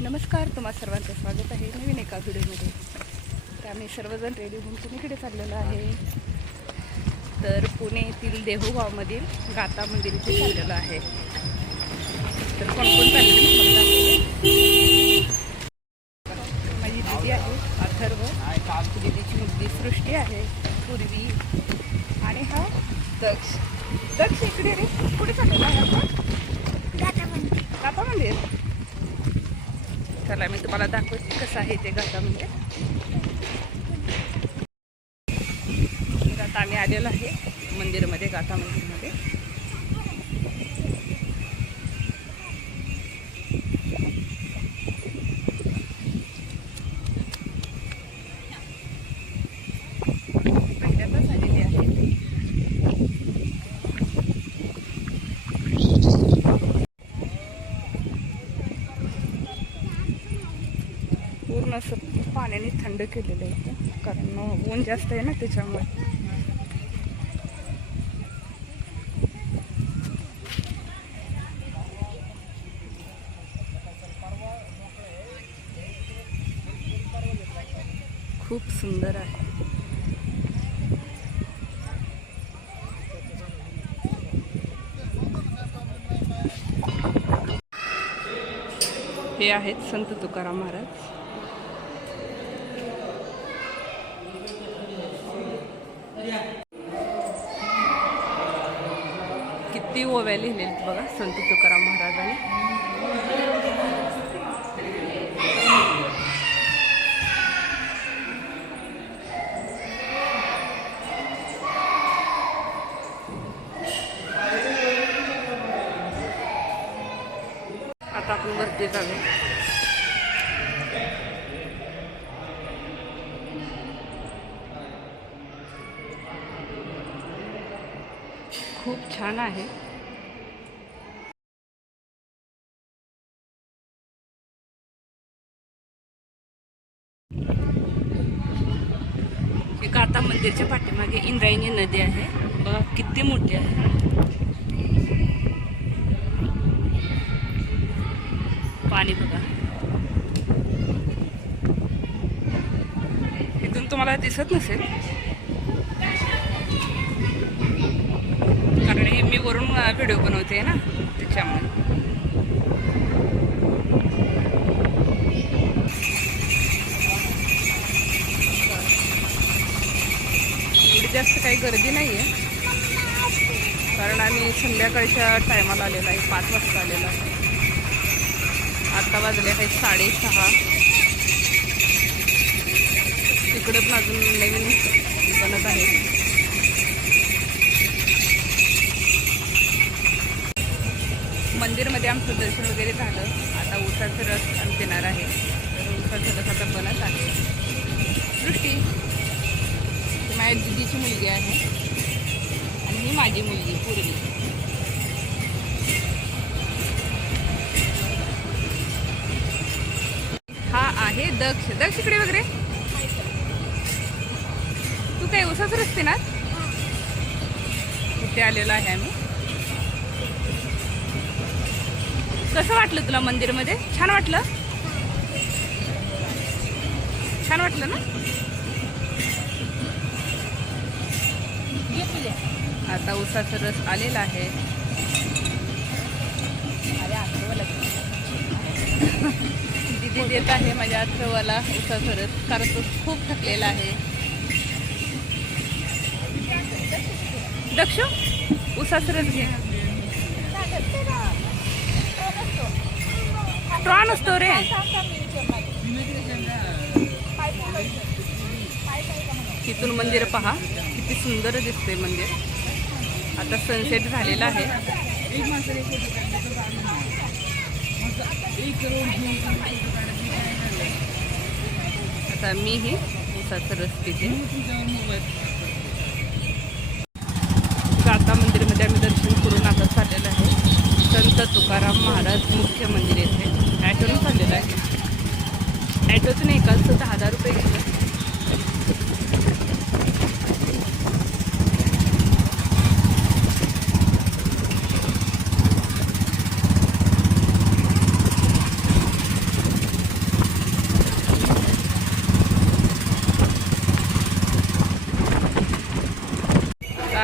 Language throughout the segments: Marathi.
नमस्कार तुम्हा सर्वांचं स्वागत आहे नवीन एका व्हिडिओमध्ये. तर आम्ही सर्वजण रेडी होऊन पुणेकडे चाललेलो आहे. तर पुणे येथील देहूगावमधील गाता मंदिर इथे चाललेलो आहे. तर कोण कोण चाललेलं मला दाखवते. माझी दिदी आहे अथर्व दिदीची मुलगी सृष्टी आहे पूर्वी आणि हा दक्ष दक्ष इकडे रे कुठे चाललेला आहे आपण गाता मंदिर चला मी तुम्हाला दाखवते कसं आहे ते गाता मंदिर आता आम्ही आलेलो आहे मंदिरमध्ये गाथा मंदिरमध्ये पहिल्यांदाच आलेली आहे पूर्ण असं पाण्याने थंड केलेलं आहे. कारण ऊन जास्त आहे ना त्याच्यामुळे. खूप सुंदर आहे. हे आहेत संत तुकाराम महाराज. किती ओव्या लिहिलेत बघा संत तुकाराम महाराजांनी. आता आपण वरती जाऊ खूप छान आहे. मंदिरच्या पाठीमागे इंद्रायणी नदी आहे. बघा किती मोठी आहे. पाणी बघा. इथून तुम्हाला दिसत नसेल. कारण हे मी वरून व्हिडिओ बनवते ना त्याच्यामुळे. जास्त काही गर्दी नाही आहे कारण आम्ही संध्याकाळच्या टायमाला आलेला आहे पाच वाजता आलेला आहे. आता वाजले काही साडेसहा. तिकडे पण अजून नवीन बनत आहे. मंदिरमध्ये आमचं दर्शन वगैरे झालं. आता उसाचं रस आम्ही देणार आहे. तर उसाचं रस आता बनत आहे. दृष्टी माझ्या दिदीची मुलगी आहे. आणि ही माझी मुलगी पूर्वी. हा आहे दक्ष. दक्ष इकडे वगैरे तू काय उसाच रस्ते ना? इथे आलेलो आहे आम्ही. कसं वाटलं तुला मंदिरमध्ये? छान वाटलं? छान वाटलं ना? आता उसाचा रस आलेला आहे. दिदी देत आहे माझ्या अथर्वाला उसाचा रस कारण तो खूप थकलेला आहे. दक्ष उसाचा रस घे. स्ट्रॉन असतो रे. तिथून मंदिर पहा. किती सुंदर दिसते मंदिर. आता सनसेट झालेला आहे. आता मीही उसाचा रस पिते. गाता मंदिरमध्ये आम्ही दर्शन करून आता चाललेलं आहे. संत तुकाराम महाराज मुख्य मंदिर येथे. ॲटोनं चाललेलं आहे. ॲटोचं नाही एकाचं दहा हजार रुपये घेतलं.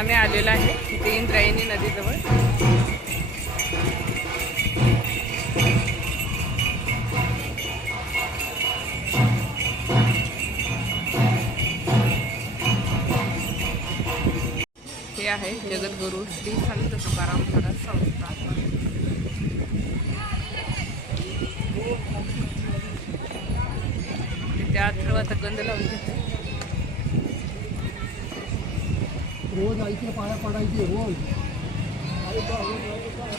आम्ही आलेलो आहे इथे इंद्रायणी नदीजवळ. हे आहे जगद्गुरू श्री संत तुकाराम महाराज संस्था. त्या अथर्वाचा गंध लावून घेतो. रोज आईच्या पाया पडायची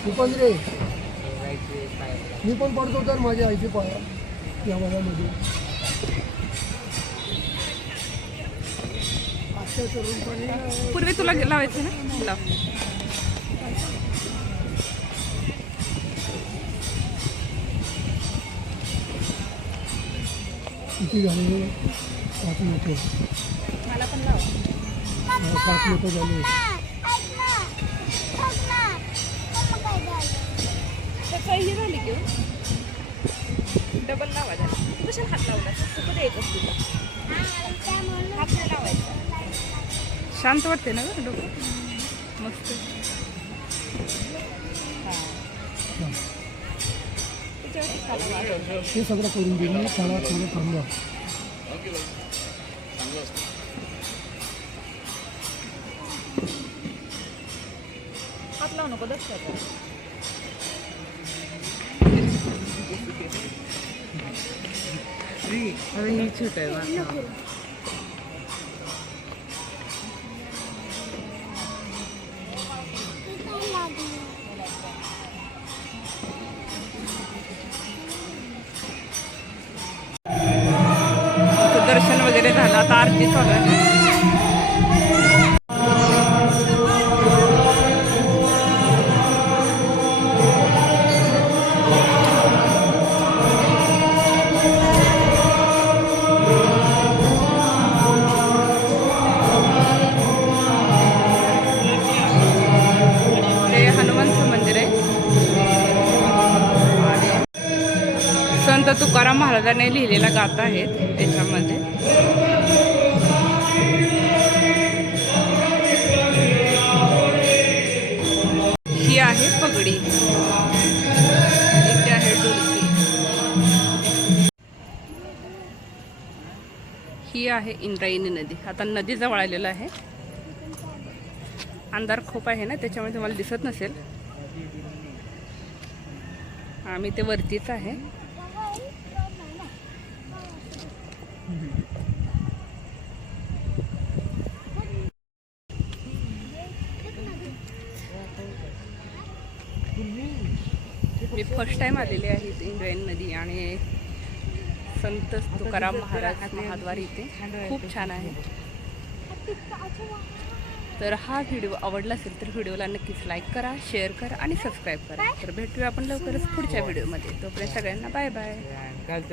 तू पण रे. मी पण पडतो तर माझ्या आईचे पाया या वयामध्ये. आजच्या तरुणपणी पूर्वी तुला लावायचं ना? लाव. किती झाले? मला पण लाव. सात लोक झाले काही झाली की डबल लावा कशाला हात लावला सुकं द्यायचं तुला हात नाही लावायचा शांत वाटते ना गं डोकं? मस्त. ते सगळं करून दिलं शाळा थोडं थांबवा हात लावू नको दस ही छोट आहे दर्शन वगैरे झालं आता आरती चालू आहे. संत तुकाराम महाराजांनी लिहिलेल्या गाथा आहेत त्याच्यामध्ये. ही आहे पगडी. इथे आहे डोलकी. ही आहे इंद्रायणी नदी. आता नदी जवळ आलेलं आहे. अंधार खूप आहे ना त्याच्यामुळे तुम्हाला दिसत नसेल. आम्ही ते वरतीच आहे. मी फर्स्ट टाइम आलेले आहे इथे नदी आणि संत तुकाराम महाराज महाद्वार इथे. खूप छान आहे. तर हा व्हिडिओ आवडला असेल तर व्हिडिओला नक्कीच लाईक करा शेअर करा आणि सबस्क्राईब करा. तर भेटूया आपण लवकरच पुढच्या व्हिडिओमध्ये तोपर्यंत सगळ्यांना बाय बाय